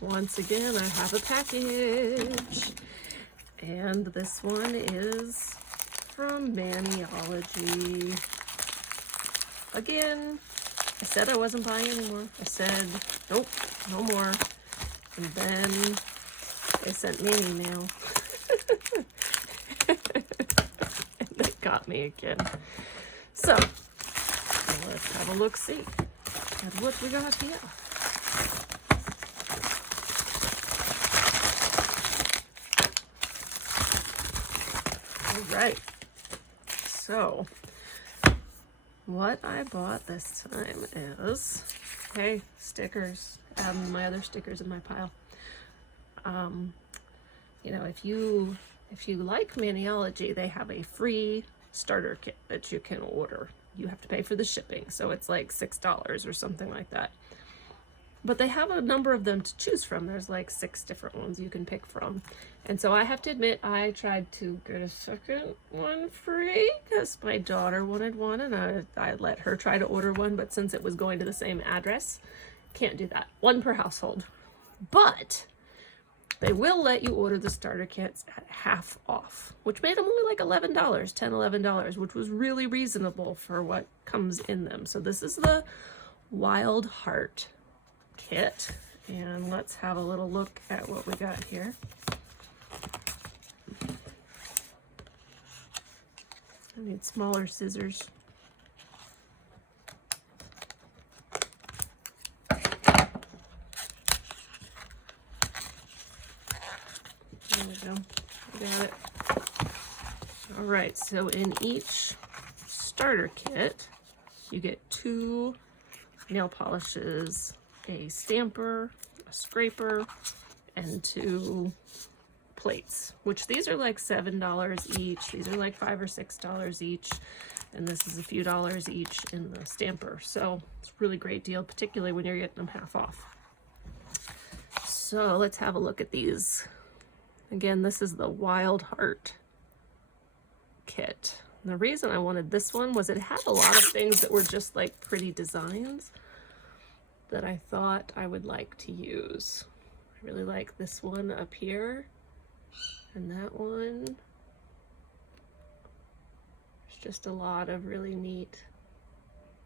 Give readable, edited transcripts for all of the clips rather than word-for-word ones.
once again, I have a package. And this one is from Maniology. Again, I said I wasn't buying anymore. I said, nope, no more. And then they sent me an email. And they got me again. So, let's have a look-see at what we got here. All right. So, what I bought this time is, hey, stickers. My other stickers in my pile. You know, if you like Maniology, they have a free starter kit that you can order. You have to pay for the shipping, so it's like $6 or something like that. But they have a number of them to choose from. There's like 6 different ones you can pick from. And so I have to admit, I tried to get a second one free because my daughter wanted one, and I let her try to order one, but since it was going to the same address, can't do that. One per household. But they will let you order the starter kits at half off, which made them only like $11, $10, $11, which was really reasonable for what comes in them. So this is the Wild Heart kit, and let's have a little look at what we got here. I need smaller scissors. There we go. We got it. All right, so in each starter kit, you get 2 nail polishes, a stamper, a scraper, and 2 plates, which these are like $7 each. These are like $5 or $6 each, and this is a few dollars each in the stamper. So it's a really great deal, particularly when you're getting them half off. So let's have a look at these. Again, this is the Wild Heart kit. And the reason I wanted this one was it had a lot of things that were just like pretty designs that I thought I would like to use. I really like this one up here, and that one. There's just a lot of really neat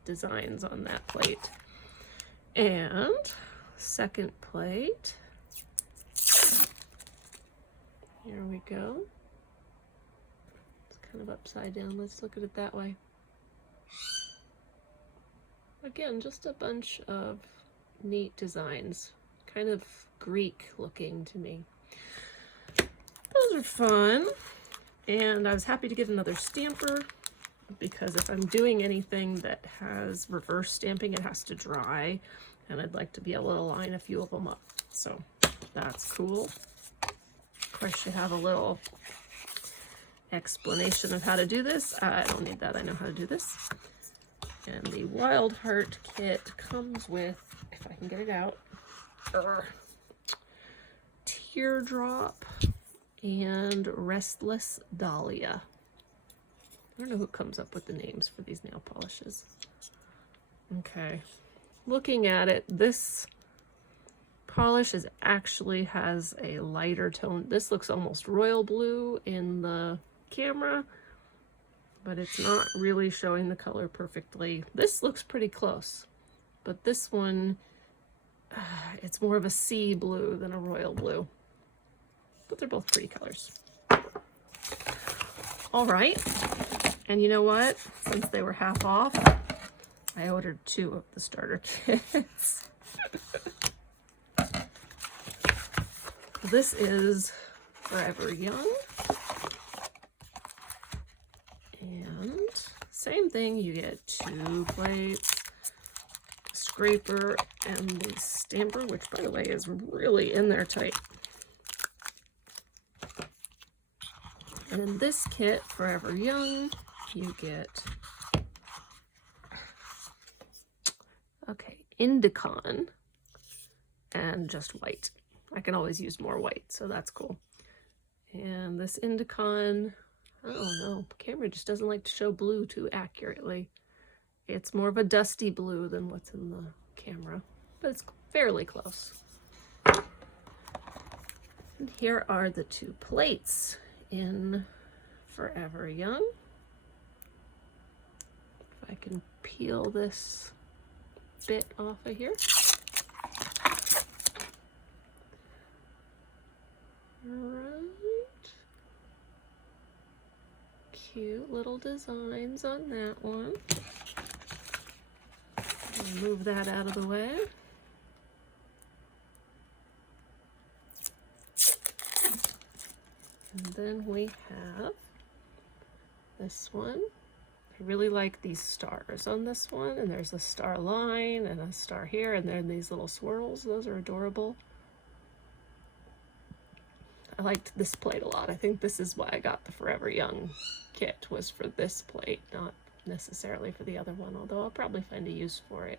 designs on that plate. And second plate, here we go. It's kind of upside down. Let's look at it that way. Again, just a bunch of neat designs, kind of Greek looking to me. Those are fun. And I was happy to get another stamper because if I'm doing anything that has reverse stamping, it has to dry, and I'd like to be able to line a few of them up. So that's cool. Of course, you have a little explanation of how to do this. I don't need that. I know how to do this. And the Wild Heart kit comes with, if I can get it out, Teardrop and Restless Dahlia. I don't know who comes up with the names for these nail polishes. Okay, looking at it, this polish actually has a lighter tone. This looks almost royal blue in the camera, but it's not really showing the color perfectly. This looks pretty close, but this one, it's more of a sea blue than a royal blue, but they're both pretty colors. All right, and you know what? Since they were half off, I ordered 2 of the starter kits. This is Forever Young. And same thing, you get 2 plates, scraper, and the stamper, which by the way is really in there tight. And in this kit, Forever Young, you get, okay, Indicon and just white. I can always use more white, so that's cool. And this Indicon, I don't know, the camera just doesn't like to show blue too accurately. It's more of a dusty blue than what's in the camera, but it's fairly close. And here are the 2 plates in Forever Young. If I can peel this bit off of here. Alright. Cute little designs on that one. Move that out of the way. And then we have this one. I really like these stars on this one, and there's a star line and a star here, and then these little swirls. Those are adorable. I liked this plate a lot. I think this is why I got the Forever Young kit, was for this plate, not necessarily for the other one, although I'll probably find a use for it.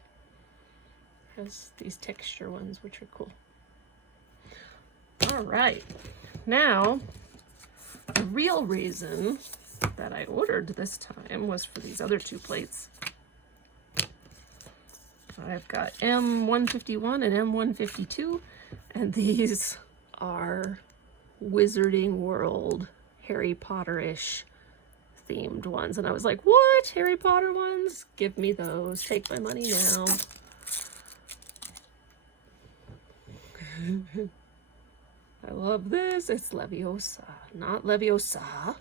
It has these texture ones, which are cool. All right, now the real reason that I ordered this time was for these other 2 plates. I've got M151 and M152, and these are Wizarding World, Harry Potter-ish themed ones. And I was like, what? Harry Potter ones? Give me those. Take my money now. I love this. It's Leviosa, not Leviosa.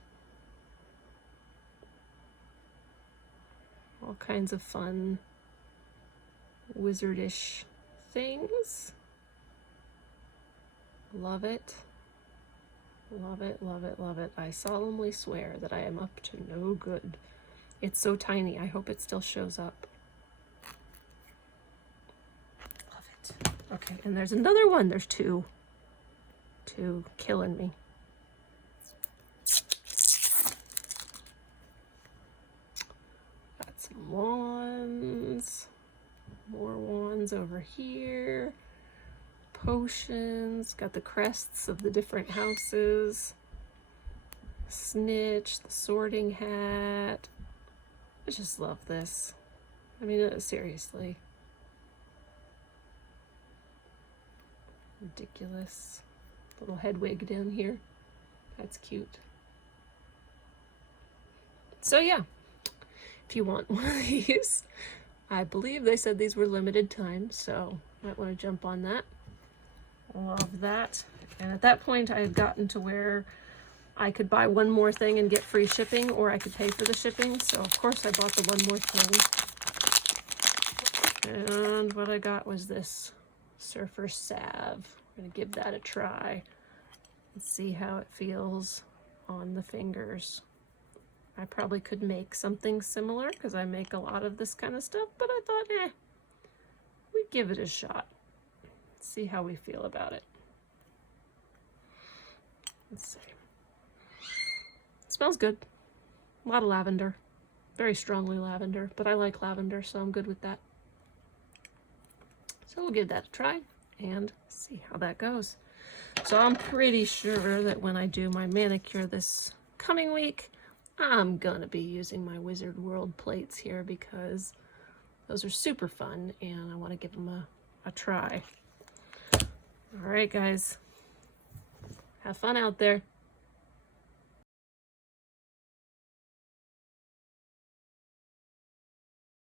All kinds of fun wizardish things. Love it. Love it, love it, love it. I solemnly swear that I am up to no good. It's so tiny. I hope it still shows up. Love it. Okay, and there's another one. There's 2. 2 killing me. Got some wands. More wands over here. Potions. Got the crests of the different houses. Snitch. The sorting hat. I just love this. I mean, seriously. Ridiculous. Little head wig down here. That's cute. So yeah, if you want one of these, I believe they said these were limited time, so might want to jump on that. Love that. And at that point, I had gotten to where I could buy one more thing and get free shipping, or I could pay for the shipping. So of course I bought the one more thing. And what I got was this Surfer Salve. I'm gonna give that a try and see how it feels on the fingers. I probably could make something similar because I make a lot of this kind of stuff, but I thought, we'd give it a shot. See how we feel about it. Let's see. It smells good. A lot of lavender. Very strongly lavender, but I like lavender, so I'm good with that. So we'll give that a try and see how that goes. So I'm pretty sure that when I do my manicure this coming week, I'm gonna be using my Wizard World plates here because those are super fun and I want to give them a try. All right, guys, have fun out there.